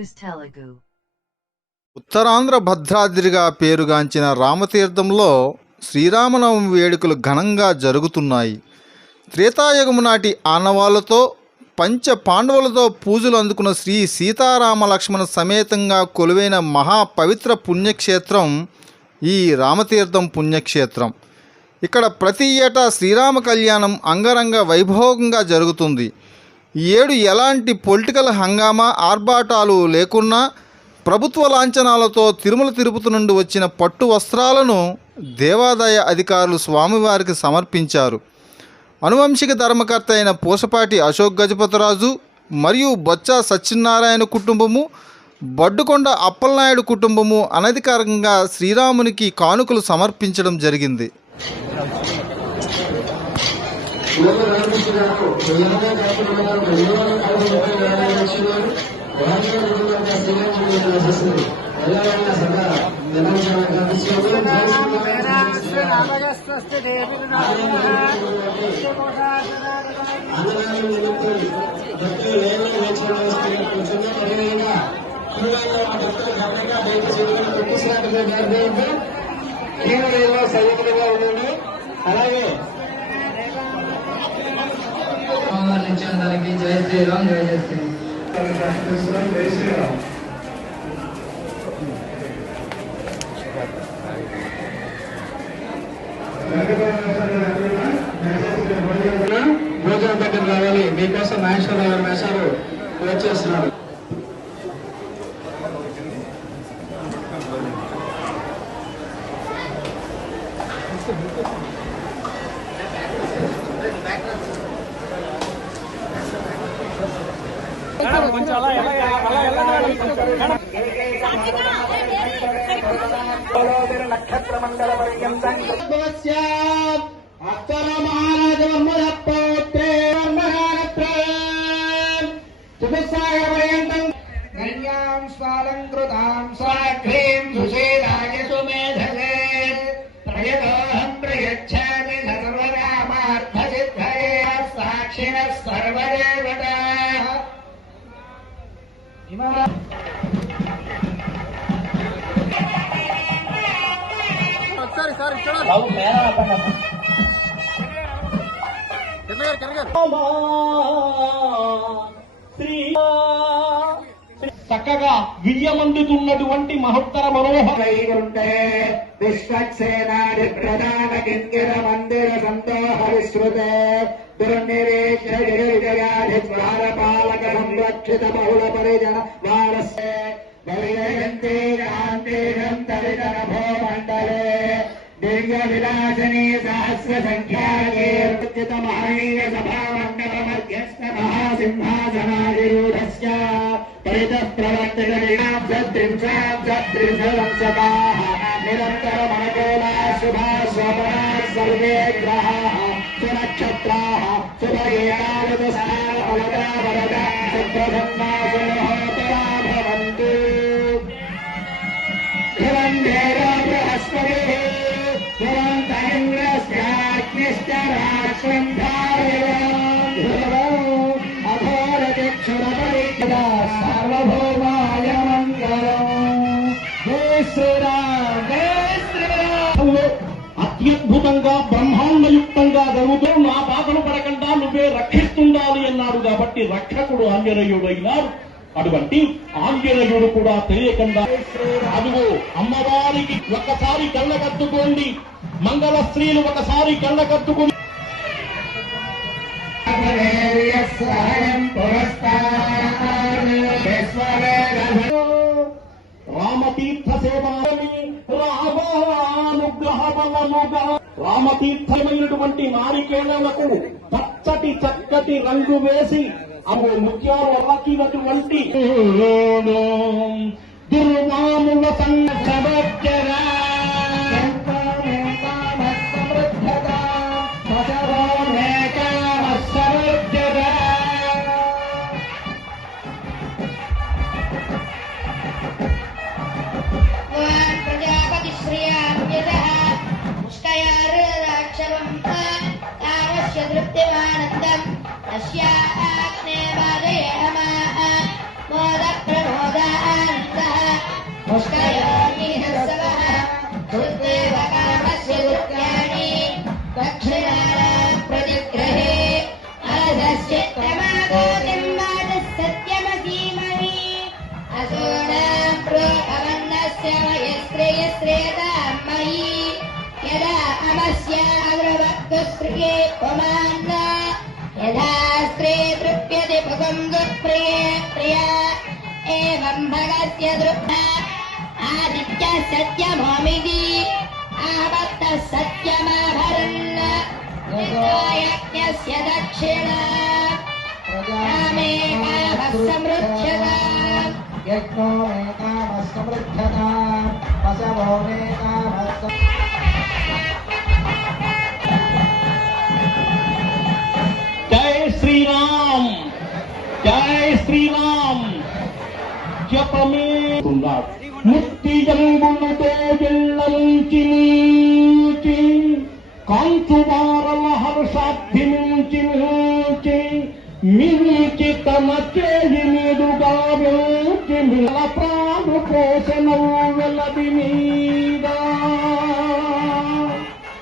News Telugu. Uttarandhra భద్రాద్రిగా పేరుగాంచిన రామతీర్థంలో శ్రీరామనవమి వేడుకలు ఘనంగా జరుగుతున్నాయి. త్రేతాయుగము నాటి ఆనవాళ్లతో పంచ పాండవులతో పూజలు అందుకున్న శ్రీ సీతారామ లక్ష్మణ సమేతంగా కొలువైన మహాపవిత్ర పుణ్యక్షేత్రం ఈ రామతీర్థం పుణ్యక్షేత్రం. ఇక్కడ ప్రతి ఏటా శ్రీరామ కళ్యాణం అంగరంగ వైభోగంగా జరుగుతుంది. ఈ ఏడు ఎలాంటి పొలిటికల్ హంగామా ఆర్భాటాలు లేకున్నా ప్రభుత్వ లాంఛనాలతో తిరుమల తిరుపతి నుండి వచ్చిన పట్టు వస్త్రాలను దేవాదాయ అధికారులు స్వామివారికి సమర్పించారు. అనువంశిక ధర్మకర్త అయిన పూసపాటి అశోక్ గజపతిరాజు మరియు బొత్స సత్యనారాయణ కుటుంబము, బడ్డుకొండ అప్పలనాయుడు కుటుంబము అనధికారికంగా శ్రీరామునికి కానుకలు సమర్పించడం జరిగింది. అలాగే ఆహ్వానించడానికి జై శ్రీరామ్ జై జై శ్రీరామ్ జై శ్రీరామ్. భోజనం దగ్గర రావాలి. మీకోసం మహేశ్వర గారు మేషాలు వచ్చేస్తున్నారు. నక్షత్ర మండల పర్యంతం అత్తర మహారాజ పౌత్రే చుతుస్సాగ పర్యంతం గణ్యాం స్వాలంకృతాం సాఘ్రీం సుశీలాయ సుమేధసే ప్రయతోహం ప్రయచ్ఛామి సర్వరామార్థసిద్ధయే సాక్షిణః సర్వదేవతాః. చక్కగా విజయమందుతున్నటువంటి మహత్తర మనోహరుంటే విశ్వక్సేనాది ప్రధాన కింకిర మందిర సందోహ విశ్రుతే దుర్నిరీక్ష విజయాది ద్వారపాలక సంరక్షిత బహుళ పరిజన వారస్య వైజయంతే కాంతేయం తరితర భూమండలే దివ్య విలాసిని సహస్ర సంఖ్యార్చిత మహనీయ సభామండల మధ్యస్థ మహాసింహాసనాధిరూఢస్య పరిత ప్రవర్తక త్రింశత్రింశవంశకాః నిరంతర మనకోలా శుభా స్వపనా సర్వే గ్రహాః సునక్షత్రాః శుభయేనావృతస్థాన ఫలదా వరదా సుప్రసన్నా సుమహోతరా భవంతు. ధ్రువంధేరో బృహస్పతిః ధ్రువంతరింద్రస్యాగ్నిశ్చ రాష్ట్రం ధారయన్ ధ్రువం అఘోరచక్షురపరిచిదా సార్వభౌమాయ మంగళం. జై శ్రీరామ్ జై శ్రీరామ్. అత్యద్భుతంగా బ్రహ్మాండయుక్తంగా జరుగుతూ నా బాధలు పడకుండా నువ్వే రక్షిస్తుండాలి అన్నాడు. కాబట్టి రక్షకుడు ఆంజనేయుడు అయినాడు. అటువంటి ఆంజనేయుడు కూడా తెలియకుండా అదుగో అమ్మవారికి ఒకసారి కళ్ళకత్తుకోండి, మంగళ స్త్రీలు ఒకసారి కళ్ళకత్తుకుని రామతీర్థ సేవాని రామానుగ్రహ బలముగా రామతీర్థమైనటువంటి నారికేళలకు పచ్చటి చక్కటి రంగు వేసి అవి ముత్యాలు అలకినటువంటి దుర్వాముల సంగరా ప్రజాపతి శ్రీయాన్యత ముష్టయాక్షరం తావస్య తృప్తిమానందం అస్యాగ్నే వాదయేమ మోద ప్రమోద पुष्कयोनिहसवः श्रुतेव कामस्य दुर्गाणि दक्षिणानां प्रतिग्रहे अरसस्य क्रमागोतिं वादः सत्यमधीमहि असोणां प्रोऽवन्नस्य यस्त्रेयस्त्रेयतां मयि यदा अमस्य अग्रवक्तुस्त्रिये पुमान्न यदा स्त्रे तृप्यते पुगं दुःप्रिये प्रिया एवं भगस्य दृष्टा आदित्यः सत्यमोमिति आवर्तः सत्यमाभरन् यज्ञस्य दक्षिणा कामे कामः समृच्छताम् यज्ञो मे कामः समृद्धताम् वसवो मे कामः जय श्री राम, जय श्री राम. జపమే ముక్తి జంబులతో ఎల్లముంచి నీచి కాంచువారల హర్షాబ్ది నుంచి నుంచి మించి తమ చేయి మీదుగా వెంచి మిల ప్రాణు పోషణం వెలది మీద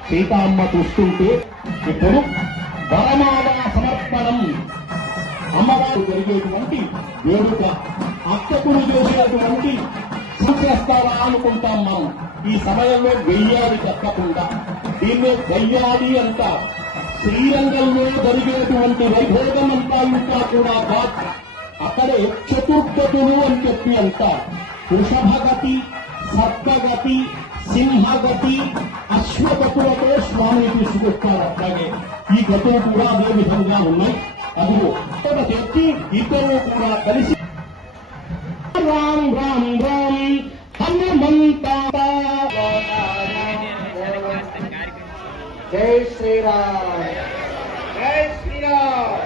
సీతమ్మ చూస్తుంటే ఇప్పుడు వరమాల సమర్పణం అమ్మవారు జరిగేటువంటి వేడుక అర్చకుడు చేసేటువంటి చేస్తారా అనుకుంటాం మనం. ఈ సమయంలో వెయ్యాలి తప్పకుండా. దీన్నే వెయ్యాలి అంటారు. శ్రీరంగంలో జరిగేటువంటి వైభోగం అంతా ఇంకా కూడా అక్కడే చతుర్గతులు అని చెప్పి అంటారు. వృషభగతి, సర్పగతి, సింహగతి, అశ్వగతులతో స్వామిని తీసుకొస్తారు. అట్లాగే ఈ గతులు కూడా అదే విధంగా ఉన్నాయి. అదిగో అక్కడ తెచ్చి ఇద్దరు కూడా కలిసి రామ్ రామ్ రామ్ హనుమంత జై శ్రీరామ్. జై శ్రీరామ్.